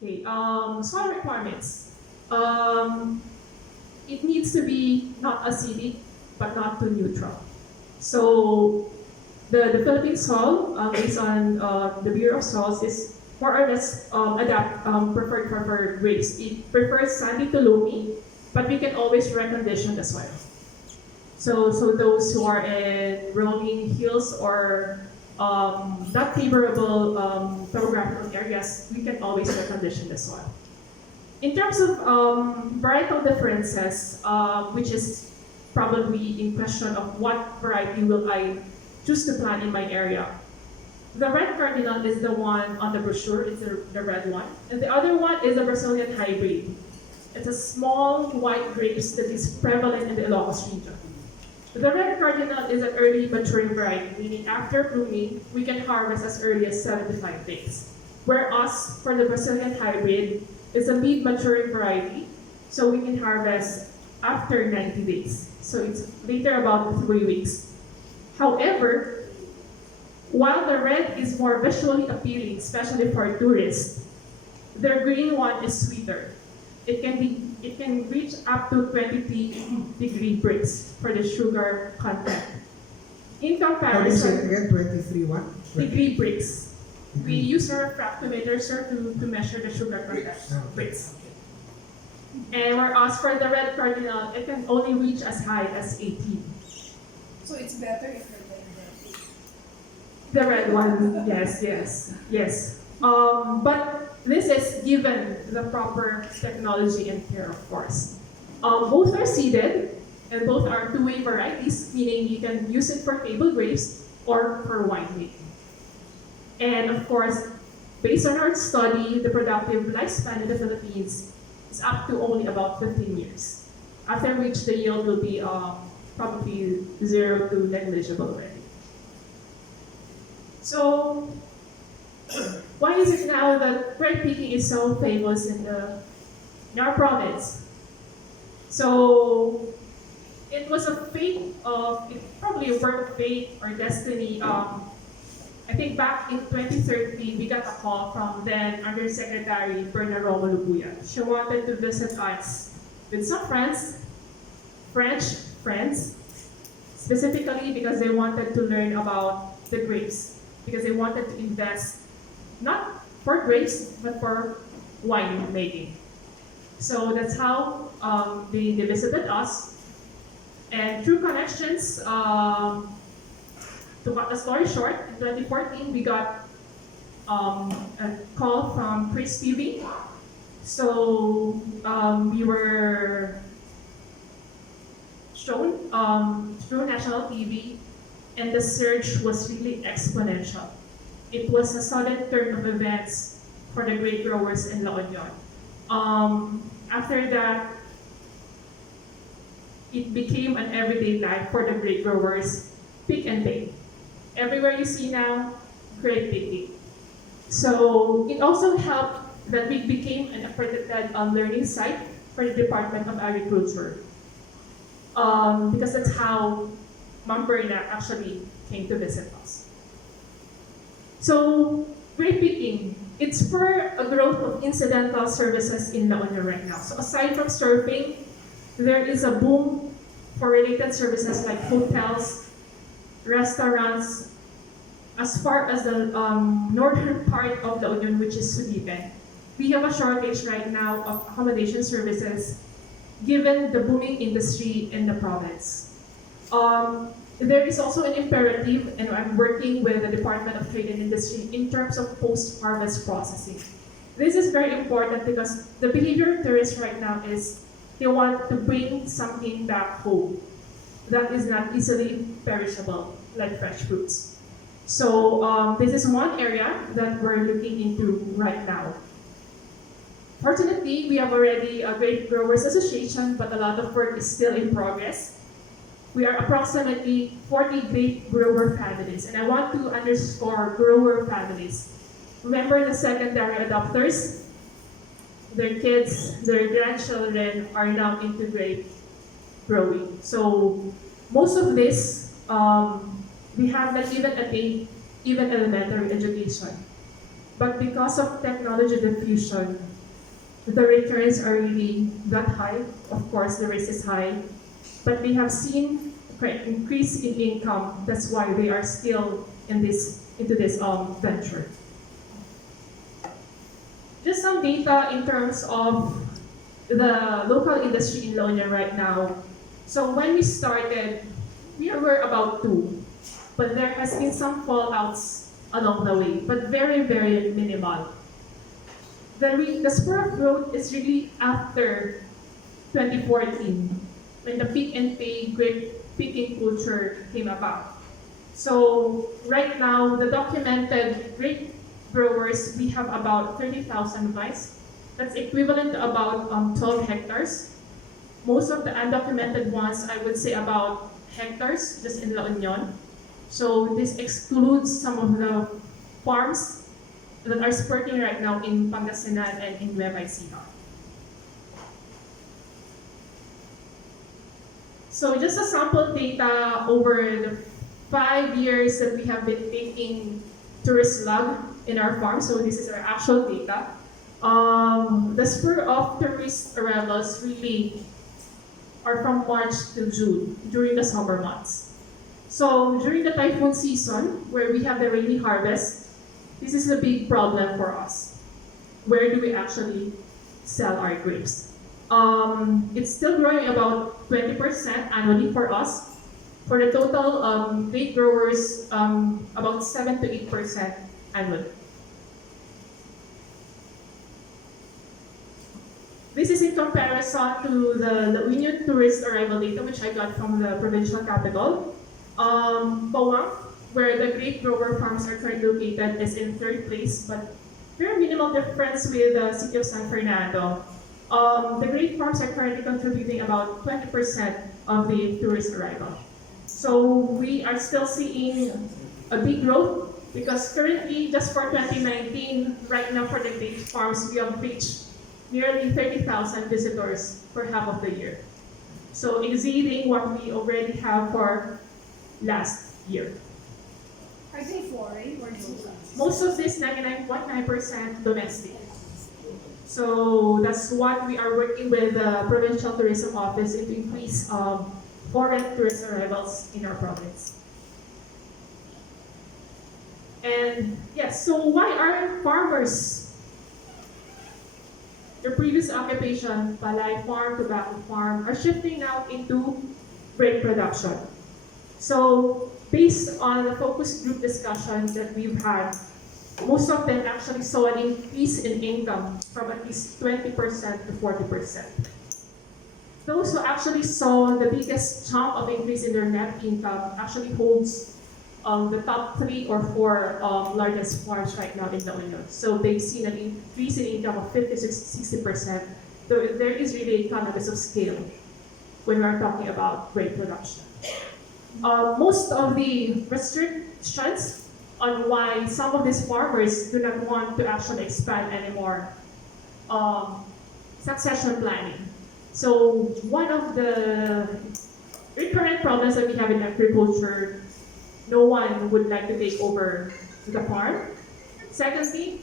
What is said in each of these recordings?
Okay, soil requirements. Um, it needs to be not acidic, but not too neutral. So the Philippine soil, based on the Bureau of Soils, is more or less preferred for grapes. It prefers sandy to loamy, but we can always recondition the soil. So those who are in rolling hills or not favorable topographical areas, we can always recondition the soil. In terms of varietal differences, which is probably in question of what variety will I choose to plant in my area. The red cardinal is the one on the brochure, it's the red one. And the other one is a Brazilian hybrid. It's a small white grapes that is prevalent in the Ilocos region. The red cardinal is an early maturing variety, meaning after blooming, we can harvest as early as 75 days. Whereas for the Brazilian hybrid, it's a mid-maturing variety, so we can harvest after 90 days. So it's later about 3 weeks. However, while the red is more visually appealing, especially for tourists, the green one is sweeter. It can reach up to 23 bricks for the sugar content. In How do you say comparison, it again? 23 what? degree bricks. We use our fractometer, sir, to measure the sugar content. Bricks. And whereas for the red cardinal, it can only reach as high as 18. So it's better if you're like that. The red one, yes. But this is given the proper technology and care, of course. Both are seeded, and both are two-way varieties, meaning you can use it for table grapes or for wine making. And of course, based on our study, the productive lifespan in the Philippines is up to only about 15 years, after which the yield will be probably zero to negligible already. So, why is it now that grape picking is so famous in our province? So, it was a fate of, probably a work of fate or destiny. I think back in 2013, we got a call from then Undersecretary Berna Romo. She wanted to visit us with some friends, French friends, specifically because they wanted to learn about the grapes, because they wanted to invest not for grapes, but for wine making. So that's how they visited us. And through connections, to cut the story short, in 2014, we got a call from Chris TV. So we were shown through national TV, and the surge was really exponential. It was a sudden turn of events for the grape growers in La Union. After that, it became an everyday life for the grape growers, pick and bake. Everywhere you see now, grape picking. So it also helped that we became an accredited learning site for the Department of Agriculture. Because that's how Ma'am Berna actually came to visit us. So, grape picking, it's for a growth of incidental services in La Union right now. So aside from surfing, there is a boom for related services like hotels, restaurants, as far as the northern part of La Union, which is Sudipen. We have a shortage right now of accommodation services given the booming industry in the province. There is also an imperative, and I'm working with the Department of Trade and Industry in terms of post-harvest processing. This is very important because the behavior of tourists right now is they want to bring something back home that is not easily perishable, like fresh fruits. So this is one area that we're looking into right now. Fortunately, we have already a Grape Growers Association, but a lot of work is still in progress. We are approximately 40 grape grower families, and I want to underscore grower families. Remember the secondary adopters? Their kids, their grandchildren are now into grape growing. So most of this, we have not even attained even elementary education. But because of technology diffusion, the returns are really that high. Of course, the risk is high, but we have seen an increase in income. That's why they are still into this venture. Just some data in terms of the local industry in La Union right now. So when we started, we were about 2, but there has been some fallouts along the way, but very, very minimal. The spur of growth is really after 2014, when the pick and pay grape picking culture came about. So right now, the documented grape growers, we have about 30,000 vines. That's equivalent to about 12 hectares. Most of the undocumented ones, I would say about hectares, just in La Union. So this excludes some of the farms that are spurting right now in Pangasinan and in Nueva Ecija. So just a sample data over the 5 years that we have been taking tourist log in our farm. So this is our actual data. The spur of tourist arrivals really are from March to June, during the summer months. So during the typhoon season, where we have the rainy harvest, this is a big problem for us. Where do we actually sell our grapes? It's still growing about 20% annually for us. For the total grape growers, about 7 to 8% annually. This is in comparison to the La Union tourist arrival data, which I got from the provincial capital. Buang, where the grape grower farms are currently located, is in 3rd place, but very minimal difference with the city of San Fernando. The grape farms are currently contributing about 20% of the tourist arrival. So we are still seeing a big growth because currently, just for 2019, right now for the grape farms, we have reached nearly 30,000 visitors for half of the year. So exceeding what we already have for last year. Are they foreign or Most of this, 99.9% domestic. So that's what we are working with the Provincial Tourism Office to increase foreign tourist arrivals in our province. And yes, so why are farmers, their previous occupation, palay farm, tobacco farm, are shifting now into grape production? So based on the focus group discussions that we've had, most of them actually saw an increase in income from at least 20% to 40%. Those who actually saw the biggest chunk of increase in their net income actually holds the top 3 or 4 largest farms right now in La Union. So they've seen an increase in income of 50 to 60%. So there is really economies of scale when we're talking about grape production. Most of the restrictions on why some of these farmers do not want to actually expand anymore, succession planning. So one of the recurrent problems that we have in agriculture, no one would like to take over the farm. Secondly,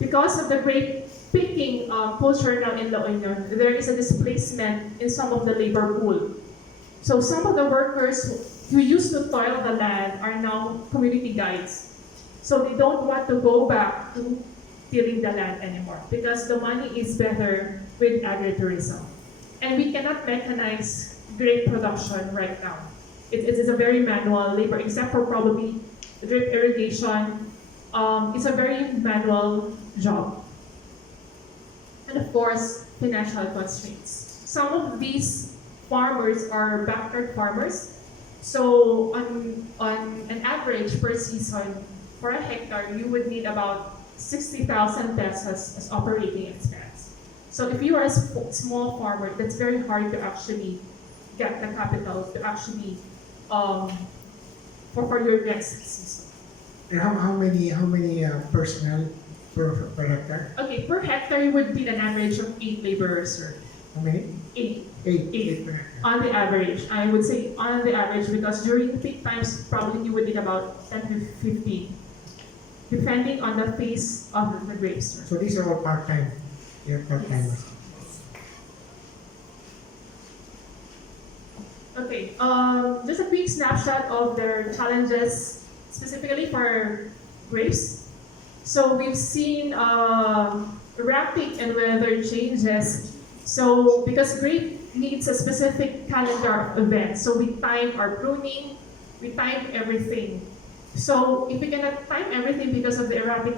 because of the grape picking culture now in La Union, there is a displacement in some of the labor pool. So some of the workers who used to toil the land are now community guides. So they don't want to go back to tilling the land anymore because the money is better with agritourism. And we cannot mechanize grape production right now. It is a very manual labor, except for probably drip irrigation. It's a very manual job. And of course, financial constraints. Some of these farmers are backyard farmers. So on an average per season, for a hectare, you would need about 60,000 pesos as operating expense. So if you are a small farmer, that's very hard to actually get the capital to actually for your next season. And how many personnel per hectare? Okay, per hectare you would need an average of 8 laborers, sir. How many? 8. 8 per hectare. On the average, I would say on the average, because during peak times, probably you would need about 10 to 15 depending on the phase of the grapes. So these are all part-time. You're part-timers. Okay, just a quick snapshot of their challenges, specifically for grapes. So we've seen rapid and weather changes. So because grape needs a specific calendar of events, so we time our pruning, we time everything. So if we cannot time everything because of the erratic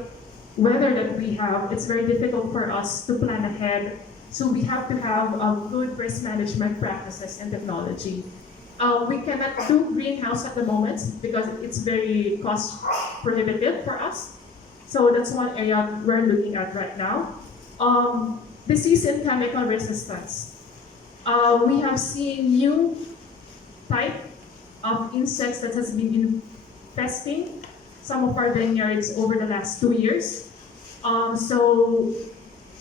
weather that we have, it's very difficult for us to plan ahead. So we have to have good risk management practices and technology. We cannot do greenhouse at the moment because it's very cost prohibitive for us. So that's one area we're looking at right now. Disease and chemical resistance. We have seen new type of insects that has been infesting some of our vineyards over the last 2 years. So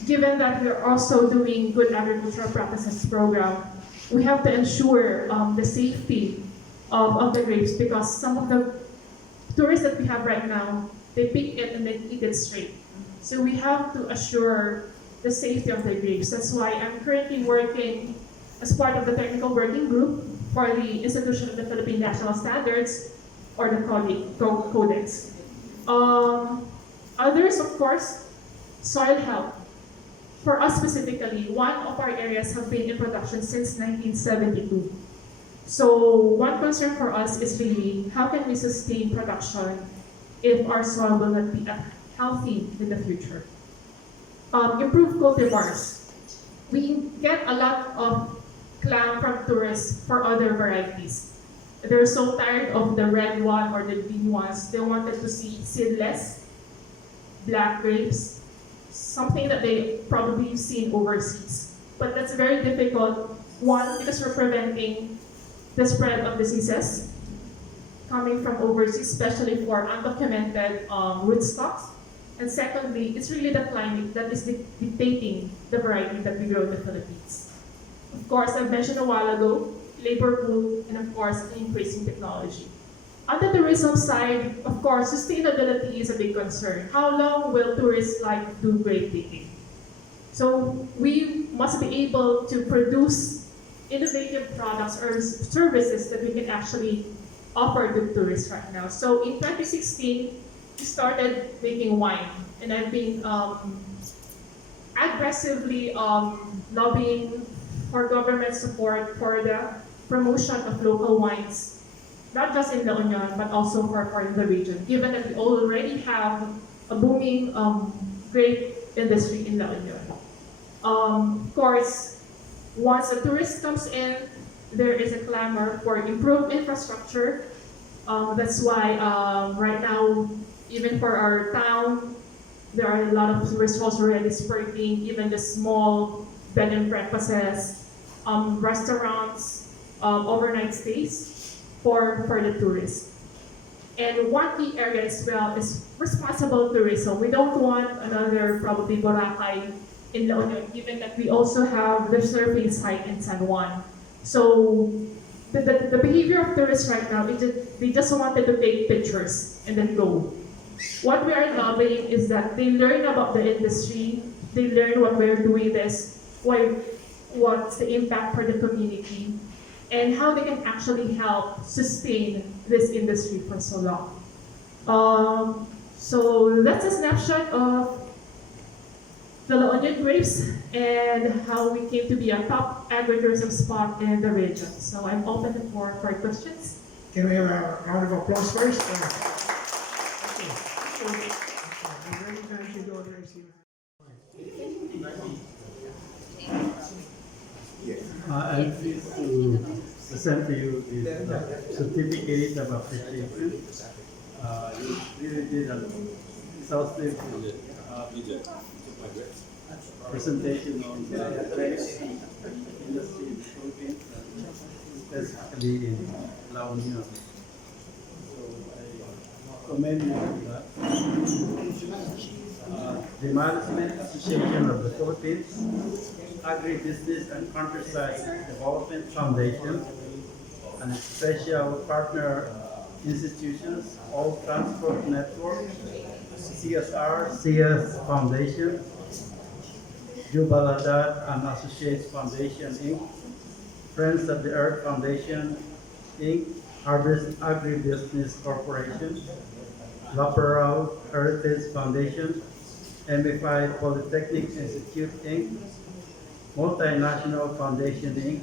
given that we're also doing good agricultural practices program, we have to ensure the safety of the grapes because some of the tourists that we have right now, they pick it and they eat it straight. So we have to assure the safety of the grapes. That's why I'm currently working as part of the technical working group for the Institution of the Philippine National Standards or the Codex. Others, of course, soil health. For us specifically, one of our areas have been in production since 1972. So one concern for us is really how can we sustain production if our soil will not be healthy in the future. Improve cultivars. We get a lot of clam from tourists for other varieties. They're so tired of the red one or the green ones. They wanted to see seedless, black grapes, something that they probably seen overseas. But that's very difficult. One, because we're preventing the spread of diseases coming from overseas, especially for undocumented rootstocks. And secondly, it's really the climate that is dictating the variety that we grow in the Philippines. Of course, I mentioned a while ago, labor pool, and of course, increasing technology. On the tourism side, of course, sustainability is a big concern. How long will tourists like to do grape picking? So we must be able to produce innovative products or services that we can actually offer to tourists right now. So in 2016, we started making wine, and I've been aggressively lobbying for government support for the promotion of local wines, not just in La Union, but also for the region, given that we already have a booming grape industry in La Union. Of course, once a tourist comes in, there is a clamor for improved infrastructure. That's why right now, even for our town, there are a lot of restaurants already spurting, even the small bed and breakfasts, restaurants, overnight stays for the tourists. And one key area as well is responsible tourism. We don't want another probably Boracay in La Union, given that we also have the surfing site in San Juan. So the behavior of tourists right now is that they just wanted to take pictures and then go. What we are lobbying is that they learn about the industry, they learn what we're doing this, what's the impact for the community, and how they can actually help sustain this industry for so long. So that's a snapshot of the La Union grapes and how we came to be a top agritourism spot in the region. So I'm open for questions. Can we have a round of applause first? I'm pleased to present to you the certificate of appreciation. You really did an exhaustive presentation on the grape industry in the Philippines, specifically in La Union. So I commend you on that. The Management Association of the Philippines, AgriBusiness and Countryside Development Foundation, and special partner institutions, all transport network, CSR, CS Foundation, Jubaladat and Associates Foundation, Inc., Friends of the Earth Foundation, Inc., Harvest AgriBusiness Corporation, Laperal Heritage Foundation, MFI Polytechnic Institute, Inc., Multinational Foundation, Inc.,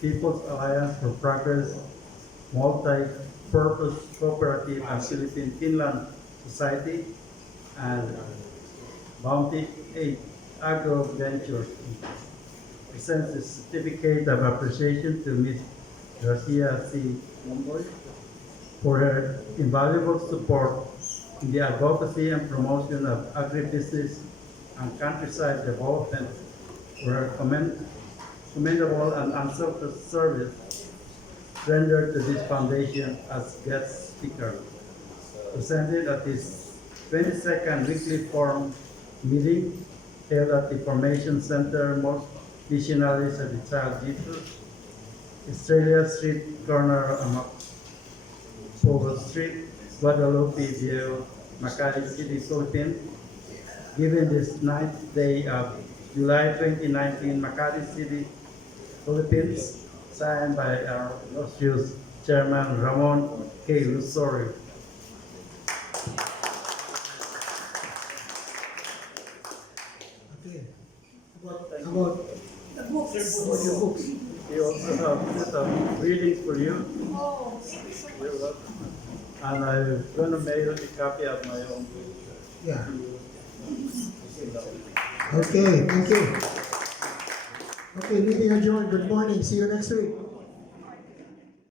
People's Alliance for Progress, Multi-Purpose Cooperative and Philippine-Finland Society, and Bounty 8 Agro Ventures presents a certificate of appreciation to Ms. Gracia C. Lomboy for her invaluable support in the advocacy and promotion of agribusiness and countryside development, for her commendable and unselfish service rendered to this foundation as guest speaker. Presented at this 22nd weekly forum meeting held at the Formation Center, Most Missionaries of the Child Jesus, Australia Street, corner Amapola Street, Guadalupe View, Makati City, Philippines. Given this 9th day of July 2019, Makati City, Philippines, signed by our illustrious Chairman Ramon K. Lusorio. Okay. About The books. your books. We also have some readings for you. Oh, thank you so much. You're welcome. And I'm going to mail a copy of my own book. Yeah. Okay, thank you. Okay, meeting adjourned. Good morning. See you next week.